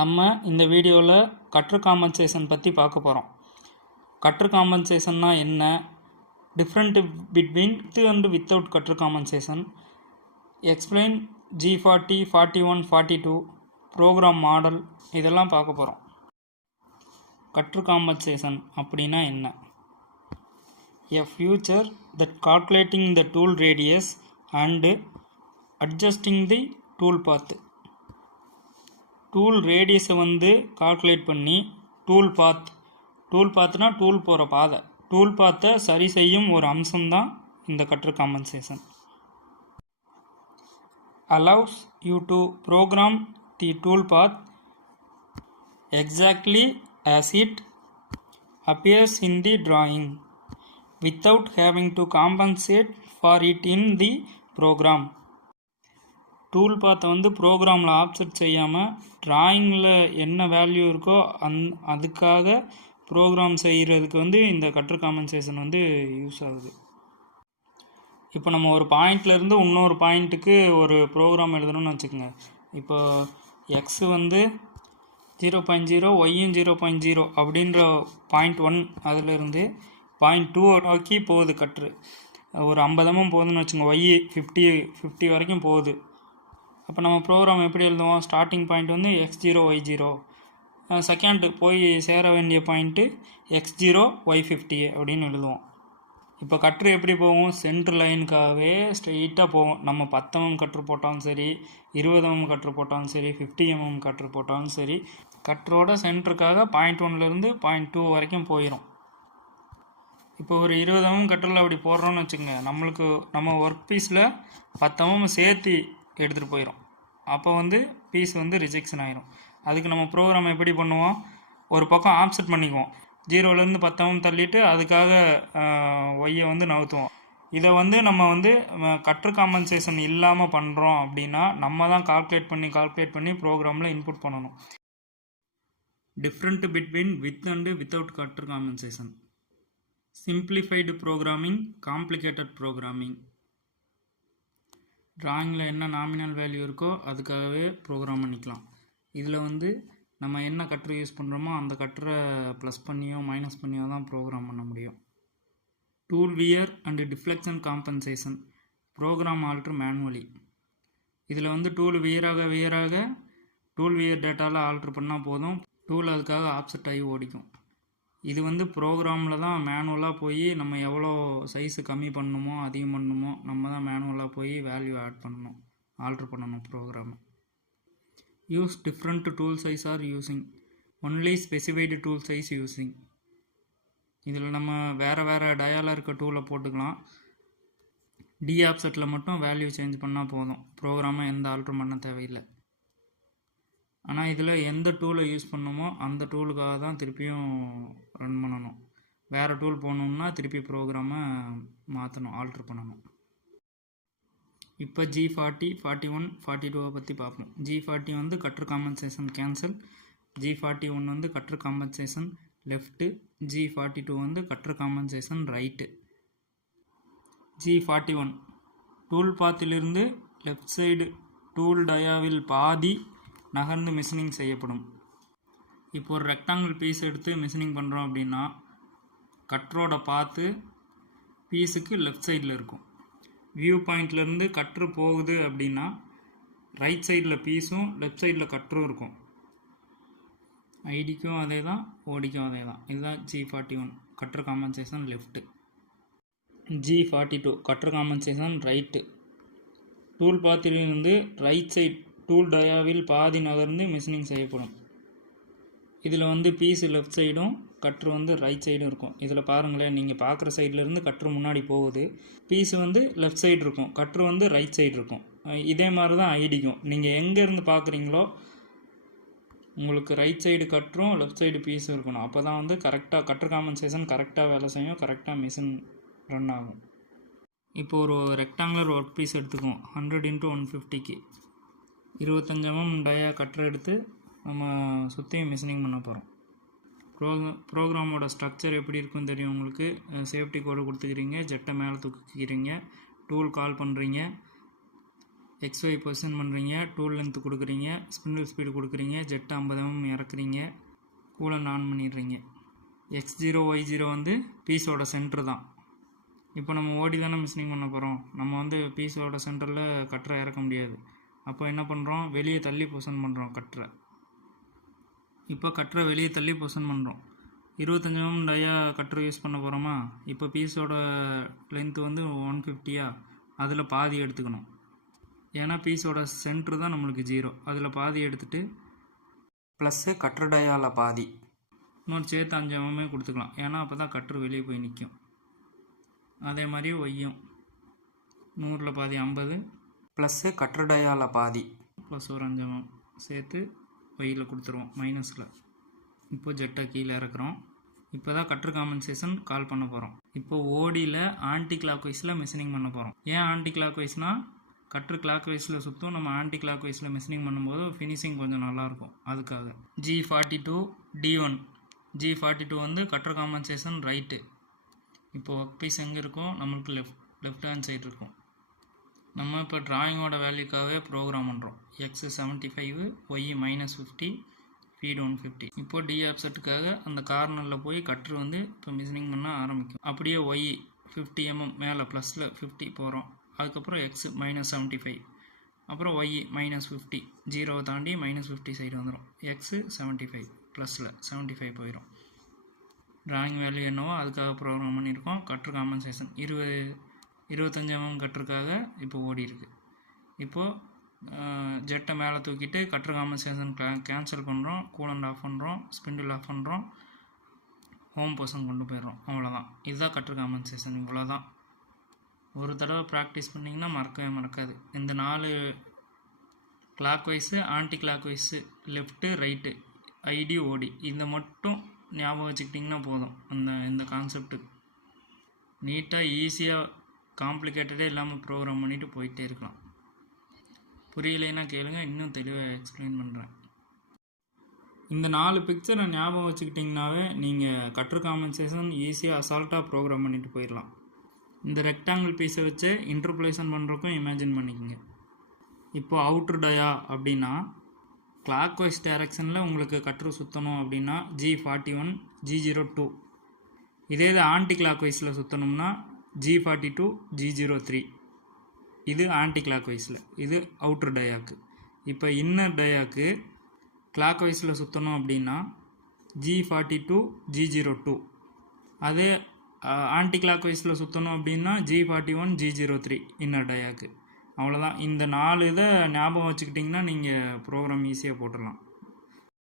நம்ம இந்த வீடியோவில் கட்ரு காம்பன்சேஷன் பற்றி பார்க்க போகிறோம். கட்ரு காம்பன்சேஷன்னா என்ன, different between with and without cutter compensation, explain G40, 41, 42 program model, இதெல்லாம் பார்க்க போகிறோம். கட்ரு காம்பன்சேஷன் அப்படின்னா என்ன? A feature that calculating the tool radius and adjusting the tool path. Tool ரேடியஸை கால்குலேட் பண்ணி டூல் பாத்னா டூல் போகிற பாதை, டூல் பாத்தை சரி செய்யும் ஒரு அம்சம்தான் இந்த cutter compensation. allows you to program the tool path exactly as it appears in the drawing without having to compensate for it in the program. Tool பாத்தை ப்ரோக்ராமில் ஆப்செட் செய்யாமல் ட்ராயிங்கில் என்ன வேல்யூ இருக்கோ அதுக்காக ப்ரோக்ராம் செய்கிறதுக்கு இந்த கட்ரு காம்பன்சேஷன் யூஸ் ஆகுது. இப்போ நம்ம ஒரு பாயிண்ட்லேருந்து இன்னொரு பாயிண்ட்டுக்கு ஒரு ப்ரோக்ராம் எழுதணும்னு வச்சுக்கோங்க. இப்போ எக்ஸு 0.0 ஒய்யும் 0.0 அப்படின்ற பாயிண்ட் 1 அதிலிருந்து பாயிண்ட் 2 நோக்கி போகுது கட்ரு. ஒரு 50 mm போகுதுன்னு வச்சுக்கோங்க, ஒய் 50 வரைக்கும் போகுது. அப்போ நம்ம ப்ரோக்ராம் எப்படி எழுதுவோம்? Starting point x0 y0, second போய் சேர வேண்டிய பாயிண்ட்டு x0 y50 அப்படின்னு எழுதுவோம். இப்போ கட்ரு எப்படி போகும்? சென்ட்ரு லைனுக்காகவே ஸ்ட்ரெயிட்டாக போகும். நம்ம 10 mm கட்ரு போட்டாலும் சரி, 20 mm கட்ரு போட்டாலும் சரி, 50 mm கட்ரு போட்டாலும் சரி, கட்டரோட சென்டருக்காக பாயிண்ட் 1லேருந்து பாயிண்ட் 2 வரைக்கும் போயிடும். இப்போ ஒரு 20 mm கட்டரில் அப்படி போடுறோன்னு வச்சுக்கோங்க, நம்ம ஒர்க் பீஸில் 10 mm சேர்த்து எடுத்துகிட்டு போயிடும். அப்போ பீஸ் ரிஜெக்ஷன் ஆகிரும். அதுக்கு நம்ம ப்ரோக்ராம் எப்படி பண்ணுவோம்? ஒரு பக்கம் ஆப்செட் பண்ணிக்குவோம், 0லேருந்து 10 mm தள்ளிட்டு அதுக்காக ஒய்யை நகர்த்துவோம். இதை நம்ம கட்ரு காம்பன்சேஷன் இல்லாமல் பண்ணுறோம் அப்படின்னா நம்ம தான் கால்குலேட் பண்ணி ப்ரோக்ராமில் இன்புட் பண்ணணும். Different between with and without cutter compensation, simplified programming, complicated programming. ட்ராயிங்கில் என்ன நாமினல் வேல்யூ இருக்கோ அதுக்காகவே ப்ரோக்ராம் பண்ணிக்கலாம். இதில் நம்ம என்ன கட்ரு யூஸ் பண்ணுறோமோ அந்த கட்டரை ப்ளஸ் பண்ணியோ மைனஸ் பண்ணியோ தான் ப்ரோக்ராம் பண்ண முடியும். Tool wear and deflection compensation, program alter manually. இதில் டூல் வியராக டூல் வியர் டேட்டாவில் ஆல்ட்ரு பண்ணால் போதும், டூல் அதுக்காக ஆப்செட் ஆகி ஓடிக்கும். இது ப்ரோக்ராமில் தான் மேனுவலாக போய் நம்ம எவ்வளோ சைஸு கம்மி பண்ணணுமோ அதிகம் பண்ணணுமோ நம்ம தான் மேனுவலாக போய் வேல்யூ ஆட் பண்ணணும், ஆல்ட்ரு பண்ணணும் ப்ரோக்ராமை. Use different tool size are using only specified tool size using. இதில் நம்ம வேறு டயாவில் இருக்க டூலை போட்டுக்கலாம். டி ஆப்செட்டில் மட்டும் வேல்யூ சேஞ்ச் பண்ணால் போதும், ப்ரோக்ராமை எந்த ஆல்ட்ரு பண்ண தேவையில்லை. ஆனால் இதில் எந்த டூலை யூஸ் பண்ணணுமோ அந்த டூலுக்காக தான் திருப்பியும் ரன் பண்ணணும். வேறு டூல் போகணுன்னா திருப்பி ப்ரோக்ராமை மாற்றணும், ஆல்ட்ரு பண்ணணும். இப்போ G40, 41, 42 பற்றி பார்ப்போம். G40 cutter compensation cancel, G41 cutter compensation left, G42 cutter compensation right. G41 tool பாத்திலிருந்து லெஃப்ட் சைடு டூல் டயாவில் பாதி நகர்ந்து மிஷினிங் செய்யப்படும். இப்போ ஒரு ரெக்டாங்கிள் பீஸ் எடுத்து மிஷினிங் பண்ணுறோம் அப்படின்னா கட்டரோட பார்த்து பீஸுக்கு லெஃப்ட் சைடில் இருக்கும். வியூ பாயிண்ட்லேருந்து கட்ரு போகுது அப்படின்னா ரைட் சைடில் பீஸும் லெஃப்ட் சைடில் கட்டரும் இருக்கும். ஐடிக்கும் அதே தான், ஓடிக்கும் அதே தான். இதுதான் G41 cutter compensation left. G42 cutter compensation right. Tool பாத்திலிருந்து ரைட் சைட் டூல் டயாவில் பாதி நகர்ந்து மிஷினிங் செய்யப்படும். இதில் பீஸு லெஃப்ட் சைடும் கட்ரு ரைட் சைடும் இருக்கும். இதில் பாருங்களேன், நீங்கள் பார்க்குற சைட்லேருந்து கட்ரு முன்னாடி போகுது, பீஸு லெஃப்ட் சைடு இருக்கும், கட்ரு ரைட் சைடு இருக்கும். இதே மாதிரி தான் ஐடிக்கும். நீங்கள் எங்கேருந்து பார்க்குறீங்களோ உங்களுக்கு ரைட் சைடு கட்ரும் லெஃப்ட் சைடு பீஸும் இருக்கணும். அப்போ தான் கரெக்டாக கட்ரு காம்பன்சேஷன் கரெக்டாக வேலை செய்யும், கரெக்டாக மிஷின் ரன் ஆகும். இப்போ ஒரு ரெக்டாங்குலர் ஒர்க் பீஸ் எடுத்துக்குவோம். 100x150க்கு 25 mm டயா கட்டரை எடுத்து நம்ம சுற்றியும் மிஷினிங் பண்ண போகிறோம். ப்ரோக்ராமோட ஸ்ட்ரக்சர் எப்படி இருக்குன்னு தெரியும் உங்களுக்கு. சேஃப்டி கோடு கொடுத்துக்கிறீங்க, ஜெட்டை மேலே தூக்கிக்கிறீங்க, டூல் கால் பண்ணுறீங்க, XY பொசிஷன் பண்ணுறீங்க, டூல் லென்த்து கொடுக்குறீங்க, ஸ்பிண்டில் ஸ்பீடு கொடுக்குறீங்க, ஜெட்டை 50 mm இறக்குறீங்க, கூலண்ட் ஆன் பண்ணிடுறீங்க. X0 Y0 வந்து பீஸோட சென்டர் தான். இப்போ நம்ம ஓடி தானே மிஷினிங் பண்ண போகிறோம். நம்ம வந்து பீஸோட சென்டரில் கட்டரை இறக்க முடியாது. அப்போ என்ன பண்ணுறோம், வெளியே தள்ளி பொசிஷன் பண்ணுறோம் கட்டரை. இப்போ கட்டரை வெளியே தள்ளி பொசிஷன் பண்ணுறோம். 25 mm டயா கட்டரை யூஸ் பண்ண போகிறோமா. இப்போ பீஸோட லென்த்து வந்து 150, அதில் பாதி எடுத்துக்கணும். ஏன்னா பீஸோட சென்ட்ரு தான் நம்மளுக்கு 0, அதில் பாதி எடுத்துகிட்டு ப்ளஸ்ஸு கட்ரு டயாவில் பாதி இன்னொரு சேர்த்து 5 mm கொடுத்துக்கலாம். ஏன்னா அப்போ தான் கட்ரு வெளியே போய் நிற்கும். அதே மாதிரி ஒய்யும் 100ல் பாதி 50 ப்ளஸ்ஸு கட்ரு டயாவில் பாதி ப்ளஸ் ஒரு 5 mm சேர்த்து ஒய்யில் கொடுத்துருவோம் மைனஸில். இப்போ ஜெட்டை கீழே இறக்குறோம். இப்போ தான் கட்ரு காம்பன்சேஷன் கால் பண்ண போகிறோம். இப்போ ஓடியில் ஆன்டி கிளாக் வைஸில் மிஷினிங் பண்ண போகிறோம். ஏன் ஆன்டி கிளாக் வைஸ்னால் கட்ரு கிளாக் வைஸில் சுற்றும், நம்ம ஆன்டி கிளாக் வைஸில் மிஷினிங் பண்ணும்போது ஃபினிஷிங் கொஞ்சம் நல்லாயிருக்கும். அதுக்காக G42 D1. G42 வந்து கட்ரு காம்பன்சேஷன் ரைட்டு. இப்போ ஒர்க் பீஸ் எங்கே இருக்கும், நம்மளுக்கு லெஃப்ட் ஹேண்ட் சைடு இருக்கும். நம்ம இப்போ ட்ராயிங்கோட வேல்யூக்காகவே ப்ரோக்ராம் பண்ணுறோம். X 75, Y -50, feed 150. இப்போ டி ஆப்செட்டுக்காக அந்த கார்னரில் போய் கட்ரு வந்து இப்போ மிஷினிங் பண்ண ஆரம்பிக்கும். அப்படியே Y 50 mm மேலே ப்ளஸில் 50 போகிறோம். அதுக்கப்புறம் X -75, அப்புறம் Y -50, 0 தாண்டி -50 சைடு வந்துடும். X 75 ப்ளஸில் 75 போயிடும். ட்ராயிங் வேல்யூ என்னவோ அதுக்காக ப்ரோக்ராம் பண்ணியிருக்கோம். கட்ரு காம்பன்சேஷன் 25 mm கட்டருக்காக இப்போ ஓடி இருக்கு. இப்போது ஜெட்டை மேலே தூக்கிட்டு கட்ரு காம்பன்சேஷன் கேன்சல் பண்ணுறோம், கூலண்ட் ஆஃப் பண்ணுறோம், ஸ்பிண்டில் ஆஃப் பண்ணுறோம், ஹோம் பொசிஷன் கொண்டு போயிடுறோம். அவ்வளோதான். இதுதான் கட்ரு காம்பன்சேஷன். இவ்வளோதான். ஒரு தடவை ப்ராக்டிஸ் பண்ணிங்கன்னா மறக்கவே மறக்காது. இந்த 4 clockwise, anticlockwise, left right, ID OD, இதை மட்டும் ஞாபகம் வச்சுக்கிட்டிங்கன்னா போதும். இந்த கான்செப்ட்டு நீட்டாக ஈஸியாக காம்ப்ளிகேட்டடே இல்லாமல் ப்ரோக்ராம் பண்ணிவிட்டு போயிட்டே இருக்கலாம். புரியலைன்னா கேளுங்க, இன்னும் தெளிவாக எக்ஸ்பிளைன் பண்ணுறேன். இந்த 4 பிக்சரை ஞாபகம் வச்சுக்கிட்டிங்கனாவே நீங்கள் கட்ரு காம்பன்சேஷன் ஈஸியாக அசால்ட்டாக ப்ரோக்ராம் பண்ணிட்டு போயிடலாம். இந்த ரெக்டாங்கிள் பீஸை வச்சு இன்டர்போலேஷன் பண்ணுறக்கும் இமேஜின் பண்ணிக்கோங்க. இப்போது அவுட்ரு டயா அப்படின்னா கிளாக் வைஸ் டைரக்ஷனில் உங்களுக்கு கட்ரு சுற்றணும் அப்படின்னா G41, G02. இதே இது ஆன்டி கிளாக் வைஸில் சுற்றணும்னா G42, G03. இது ஆன்டி கிளாக் வைஸில், இது அவுட்ரு டயாக்கு. இப்போ இன்னர் டயாக்கு கிளாக் வைஸில் சுற்றணும் அப்படின்னா G42, G02. அதே ஆன்டி கிளாக் வைஸில் சுற்றணும் அப்படின்னா G41, G03 இன்னர் டயாக்கு. அவ்வளோதான். இந்த 4 இதை ஞாபகம் வச்சுக்கிட்டிங்கன்னா நீங்கள் ப்ரோக்ராம் ஈஸியாக போட்டுடலாம்.